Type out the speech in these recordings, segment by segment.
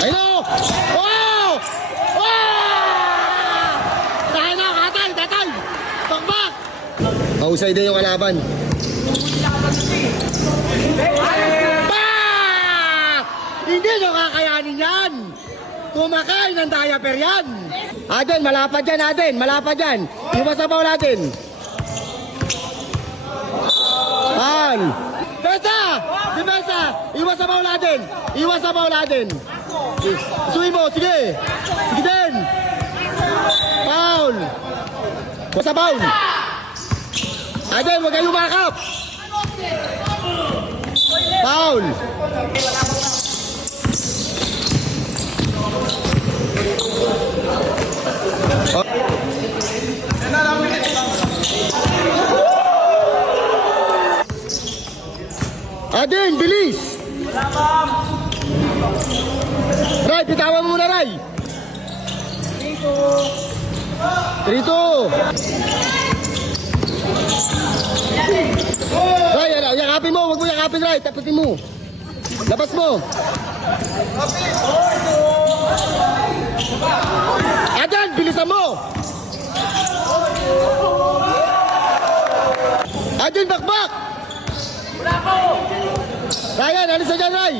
Ayun o! Wow! Wow! Dahil na, tatay! Bakbak! Mahusay din yung kalaban. Hindi nyo kakayanin yan! Kumakain ng diaper yan! Aden, malapad yan, Aden! Malapad yan! Iwas sa bawal natin! Pan! Besa! Depensa! Iwas sa bawal natin! Iwas sa bawal natin! Isuin mo, sige! Sige din! Foul! Iwas sa bawal! Aden, huwag kayong makap! Foul! Aden, bilis! Ray, pitawan mo muna, Ray! 3-2! Ray, yakapin mo! Huwag mo yakapin, Ray! Taputin mo! Labas mo! Aden, bilisan mo! Aden, bakbak! Ryan, alis na dyan, Ray!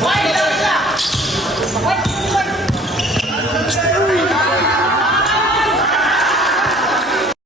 Why